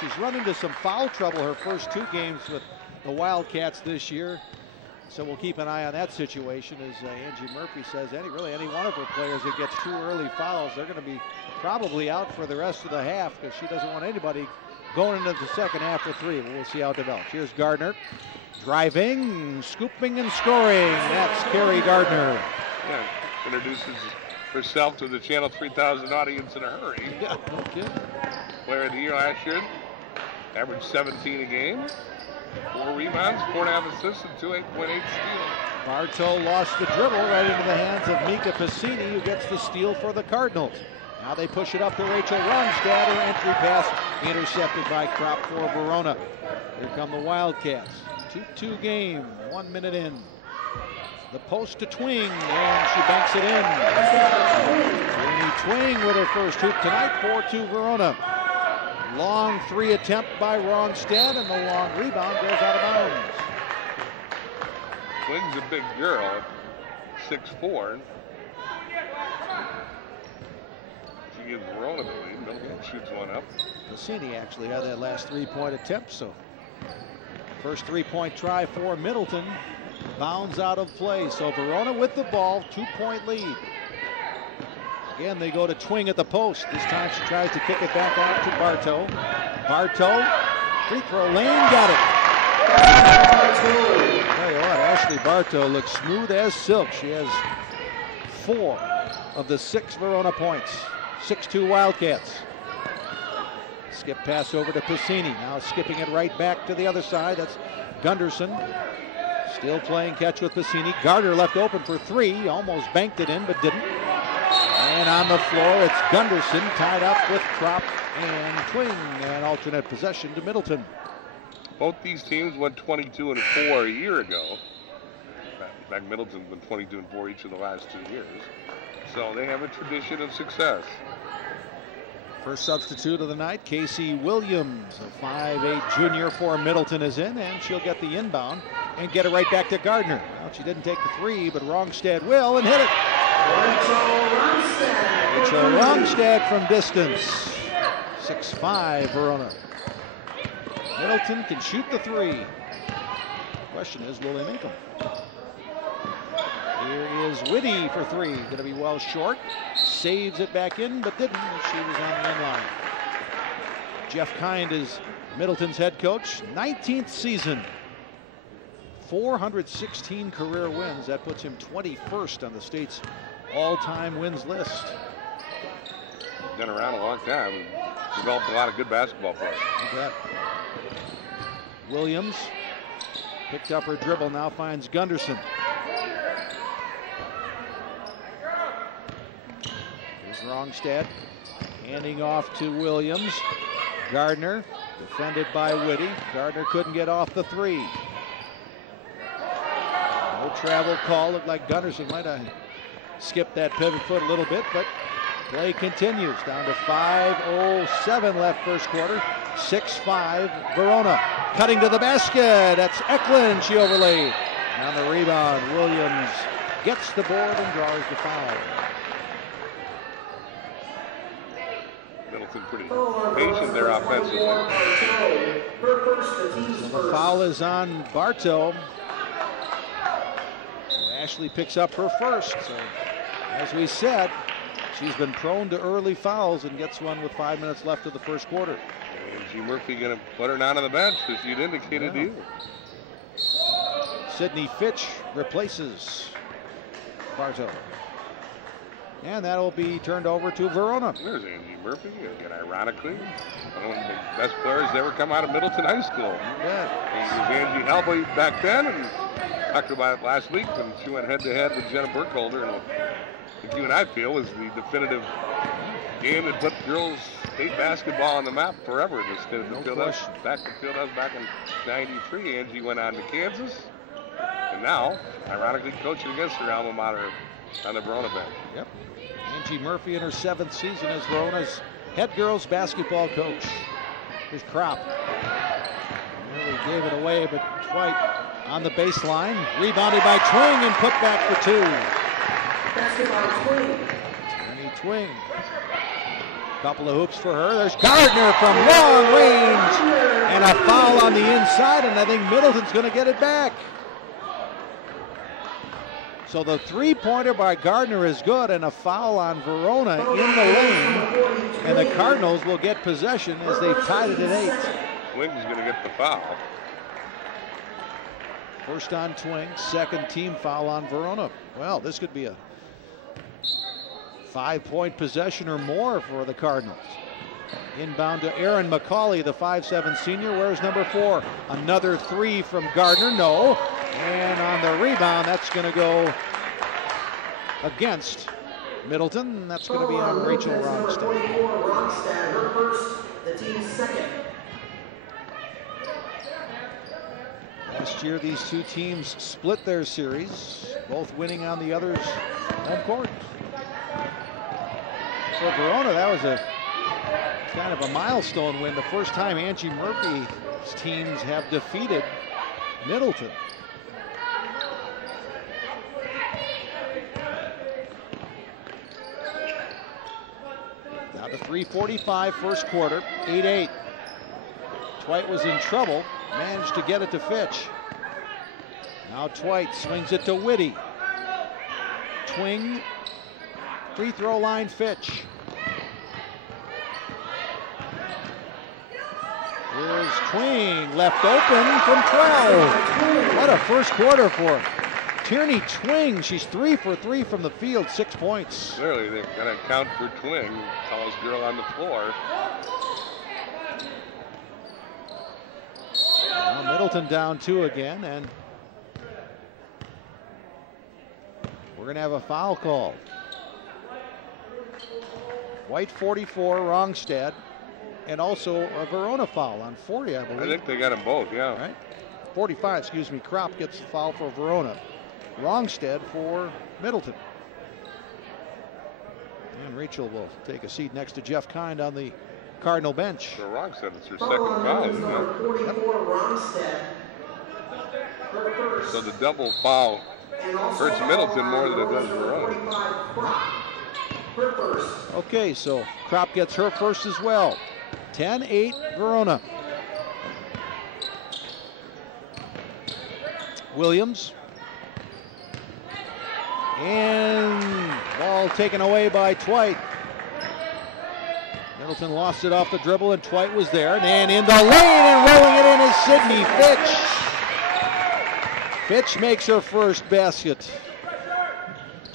She's run into some foul trouble her first 2 games with the Wildcats this year. So we'll keep an eye on that situation. As Angie Murphy says, any one of her players that gets 2 early fouls, they're going to be probably out for the rest of the half, because she doesn't want anybody going into the second half for 3. But we'll see how it develops. Here's Gardner driving, scooping, and scoring. That's Carrie Gardner. Yeah, introduces herself to the Channel 3000 audience in a hurry. Yeah, no kidding. Player of the year last year, averaged 17 a game. 4 rebounds, 4.5 assists, and 2 8.8 steals. Bartow lost the dribble right into the hands of Mika Piscini, who gets the steal for the Cardinals. Now they push it up to Rachel Rundstad. Her entry pass intercepted by Kropp for Verona. Here come the Wildcats. 2-2 game, 1 minute in. The post to Twing, and she banks it in. Twing with her first hoop tonight, 4-2 Verona. Long 3 attempt by Rundstad, and the long rebound goes out of bounds. Twing's a big girl, 6'4". She gives Verona the lead. Middleton shoots one up. Piscini actually had that last 3-point attempt, so first 3-point try for Middleton bounds out of play. So Verona with the ball, 2-point lead. Again, they go to Twing at the post. This time she tries to kick it back out to Bartow. Bartow, free throw lane, got it. I'll tell you what, Ashley Bartow looks smooth as silk. She has 4 of the 6 Verona points. 6-2 Wildcats. Skip pass over to Piscini. Now skipping it right back to the other side. That's Gunderson. Still playing catch with Piscini. Gardner left open for 3. Almost banked it in, but didn't. And on the floor, it's Gunderson tied up with Kropp and Twing. And alternate possession to Middleton. Both these teams went 22-4 a year ago. In fact, Middleton's been 22-4 each of the last 2 years. So they have a tradition of success. First substitute of the night, Casey Williams, a 5'8" junior for Middleton, is in, and she'll get the inbound and get it right back to Gardner. Well, she didn't take the 3, but Rundstad will, and hit it. Rachel Rundstad from distance. 6'5" Verona. Middleton can shoot the 3. Question is, will they make them? Here is Whitty for 3. Going to be well short. Saves it back in, but didn't. She was on the end line. Jeff Kind is Middleton's head coach. 19th season. 416 career wins. That puts him 21st on the state's all-time wins list. Been around a long time. Developed a lot of good basketball players. Okay. Williams picked up her dribble, now finds Gunderson. Here's Rundstad handing off to Williams. Gardner defended by Whitty. Gardner couldn't get off the 3. No travel call. Looked like Gunderson might have skipped that pivot foot a little bit, but play continues. Down to 5:07 left first quarter. 6-5 Verona. Cutting to the basket. That's Eklund. She overlaid. On the rebound, Williams gets the board and draws the foul. Middleton pretty patient there offensively. The foul is on Bartow. Ashley picks up her first. So, as we said, she's been prone to early fouls and gets one with 5 minutes left of the first quarter. Angie Murphy going to put her down on the bench, as you'd indicated to you. Sydney Fitch replaces Bartow. And that'll be turned over to Verona. There's Angie Murphy, again, ironically, one of the best players to ever come out of Middleton High School. Yeah. He was Angie Halby back then, and talked about it last week when she went head-to-head with Jenna Burkholder, and I think you and I feel was the definitive game that put girls state basketball on the map forever. This did No the question. back to field us back in '93. Angie went on to Kansas, and now, ironically, coaching against her alma mater on the Verona bench. Yep. Angie Murphy in her 7th season as Verona's head girls basketball coach. Here's Kropp. Nearly gave it away, but Dwight on the baseline. Rebounded by Twing and put back for 2. Basketball Twing. Twing. Couple of hoops for her. There's Gardner from long range. a foul on the inside, and I think Middleton's going to get it back. So the three-pointer by Gardner is good, and a foul on Verona in the lane, and the Cardinals will get possession as they've tied it at 8. Twing's going to get the foul. First on Twing, second team foul on Verona. Well, this could be a 5-point possession or more for the Cardinals. Inbound to Aaron McCauley, the 5'7" senior. Where's number 4? Another three from Gardner. No. And on the rebound, that's going to go against Middleton. That's going to be on Rachel Ronstadt. 44, Ronstadt, her first, the team's second. Last year, these two teams split their series, both winning on the other's home court. For Verona, that was a kind of a milestone win. The first time Angie Murphy's teams have defeated Middleton. Now to 3:45 first quarter, 8-8. Twite was in trouble, managed to get it to Fitch. Now Twite swings it to Whitty. Twing, free throw line Fitch. Here's Twing, left open from 12. What a first quarter for Tierney Twing. She's 3 for 3 from the field, 6 points. Clearly, they're going to count for Twing, tallest girl on the floor. Now Middleton down 2 again, and we're going to have a foul call. White 44, Ronstadt, and also a Verona foul on 40, I believe. I think they got them both, yeah. Right? 45, excuse me. Kropp gets the foul for Verona. Ronstadt for Middleton. And Rachel will take a seat next to Jeff Kind on the Cardinal bench. So Ronstadt, it's her second foul, isn't it? 44, Ronstadt. Her first. So the double foul hurts Middleton more than it does Verona. 45, Kropp. Her first. Okay, so Kropp gets her first as well. 10-8 Verona. Williams. And ball taken away by Twite. Middleton lost it off the dribble, and Twite was there. And in the lane and rolling it in is Sydney Fitch. Fitch makes her first basket.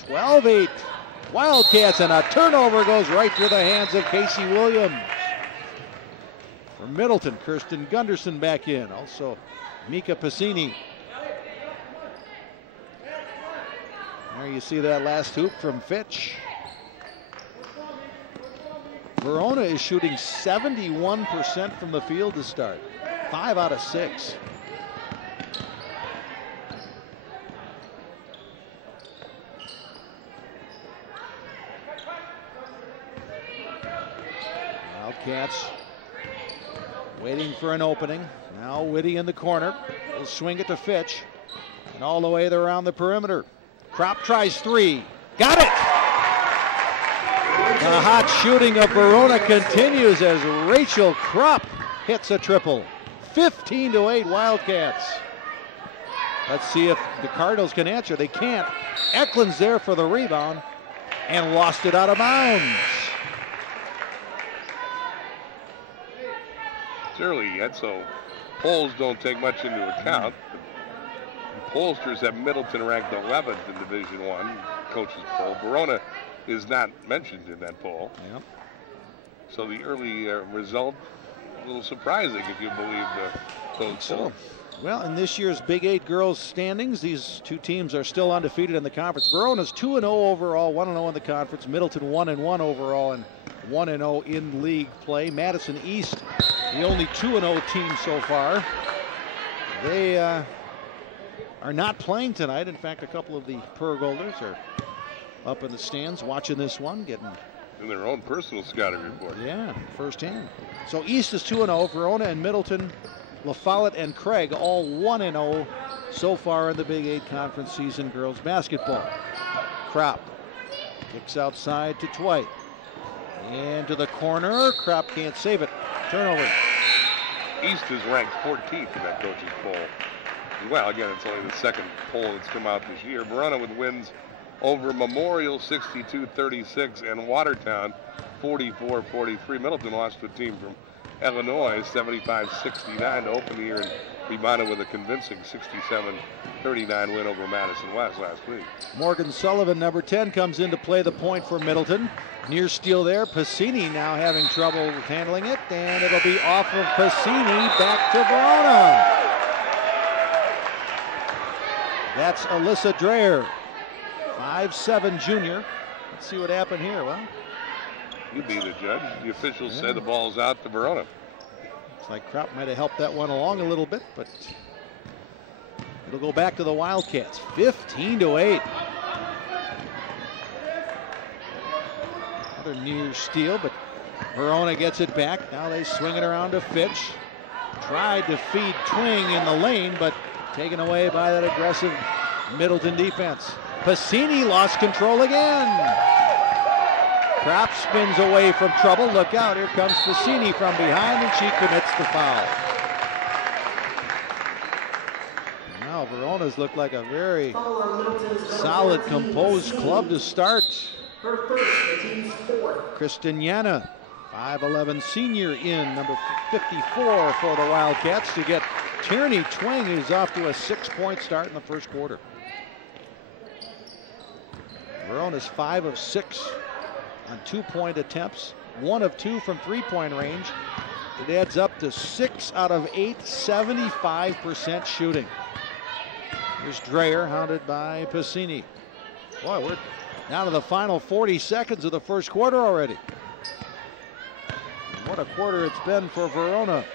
12-8 Wildcats, and a turnover goes right through the hands of Casey Williams. For Middleton, Kirsten Gunderson back in. Also, Mika Pacini. There you see that last hoop from Fitch. Verona is shooting 71% from the field to start. 5 out of 6. Wildcats waiting for an opening. Now Whitty in the corner. Will swing it to Fitch. And all the way around the perimeter. Kropp tries 3. Got it! The hot shooting of Verona continues as Rachel Kropp hits a triple. 15-8 Wildcats. Let's see if the Cardinals can answer. They can't. Eklund's there for the rebound and lost it out of bounds. It's early yet, so polls don't take much into account. Pollsters have Middleton ranked 11th in Division I coaches poll. Verona is not mentioned in that poll. Yep. So the early result, a little surprising if you believe those polls. Well, in this year's Big 8 girls standings, these two teams are still undefeated in the conference. Verona's 2-0 overall, 1-0 in the conference. Middleton 1-1 overall and 1-0 in league play. Madison East, the only 2-0 team so far. They are not playing tonight. In fact, a couple of the Pergolders are up in the stands watching this one, getting in their own personal scouting report. Yeah, firsthand. So East is 2-0. Verona and Middleton, La Follette and Craig all 1-0 so far in the Big 8 conference season girls basketball. Kropp kicks outside to Twite. Into the corner. Kropp can't save it. Turnover. East is ranked 14th in that coaches poll. Well, again, it's only the second poll that's come out this year. Verona with wins over Memorial 62-36 and Watertown 44-43. Middleton lost to a team from Illinois 75-69 to open the year and rebounded with a convincing 67-39 win over Madison West last week. Morgan Sullivan, number 10, comes in to play the point for Middleton. Near steal there. Pacini now having trouble handling it, and it'll be off of Pacini back to Verona. That's Alyssa Dreher, 5'7" junior. Let's see what happened here. Well, you be the judge. The officials said the ball's out to Verona. Looks like Kropp might have helped that one along a little bit, but it'll go back to the Wildcats. 15-8. Another near steal, but Verona gets it back. Now they swing it around to Fitch. Tried to feed Twing in the lane, but taken away by that aggressive Middleton defense. Pacini lost control again. Kropp spins away from trouble. Look out, here comes Pacini from behind, and she commits the foul. Now Verona's looked like a very solid, composed club to start. Kristiniana, 5'11" senior in, number 54 for the Wildcats to get Tierney. Twing is off to a 6-point start in the first quarter. Verona's 5 of 6 on 2-point attempts, 1 of 2 from 3-point range. It adds up to 6 out of 8, 75% shooting. Here's Dreher, hounded by Pacini. Boy, we're down to the final 40 seconds of the first quarter already. What a quarter it's been for Verona.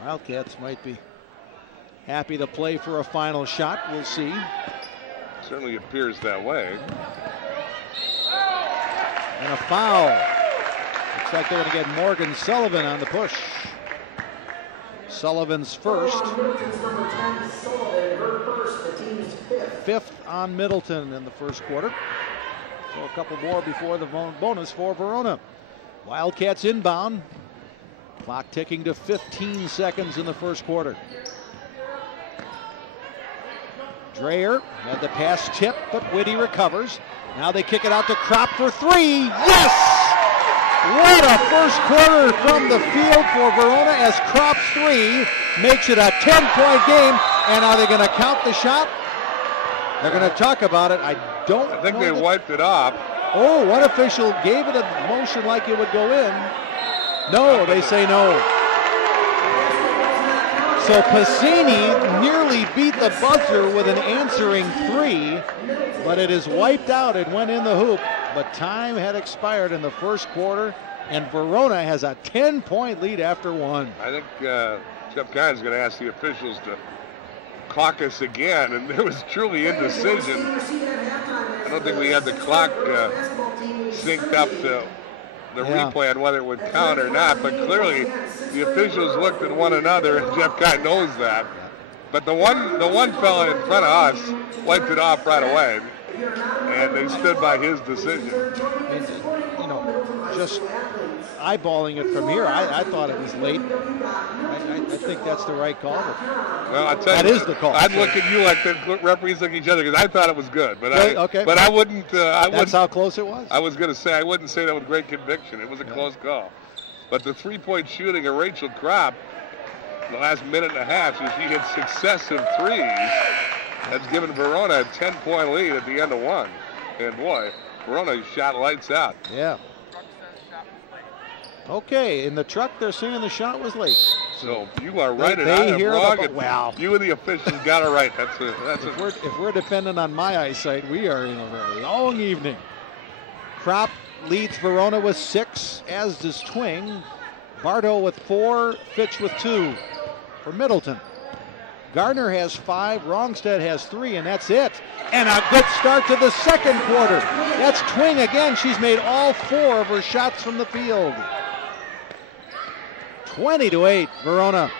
Wildcats might be happy to play for a final shot. We'll see. Certainly appears that way. And a foul. Looks like they're going to get Morgan Sullivan on the push. Sullivan's first. Fifth on Middleton in the first quarter. So a couple more before the bonus for Verona. Wildcats inbound. Clock ticking to 15 seconds in the first quarter. Dreher had the pass tip, but Whitty recovers. Now they kick it out to Kropp for 3. Yes! What a first quarter from the field for Verona as Kropp's 3 makes it a 10-point game. And are they going to count the shot? They're going to talk about it. I think they wiped it off. Oh, one official gave it a motion like it would go in. No, they say no. So Pacini nearly beat the buzzer with an answering 3, but it is wiped out. It went in the hoop, but time had expired in the first quarter, and Verona has a 10-point lead after 1. I think Jeff Guy is going to ask the officials to caucus again, and there was truly indecision. I don't think we had the clock synced up to the replay on whether it would count or not, but clearly the officials looked at one another, and Jeff Guy knows that. But the one fella in front of us wiped it off right away, and they stood by his decision. And, you know, just eyeballing it from here, I thought it was late. I think that's the right call. Well, I tell you, that is the call. I'd look at you like the referees look at each other because I thought it was good, but okay. But I wouldn't. That's how close it was. I was going to say I wouldn't say that with great conviction. It was a close call, but the 3-point shooting of Rachel Kropp in the last minute and a half, so she hit successive 3s. That's given Verona a 10-point lead at the end of 1. And boy, Verona shot lights out. Yeah. Okay, in the truck they're saying the shot was late. So you are right, and I am wrong. Wow. You and the officials got it right. If we're dependent on my eyesight, we are in a very long evening. Kropp leads Verona with 6, as does Twing. Bardo with 4, Fitch with 2 for Middleton. Gardner has 5, Rongstead has 3, and that's it. And a good start to the second quarter. That's Twing again. She's made all 4 of her shots from the field. 20-8, Verona.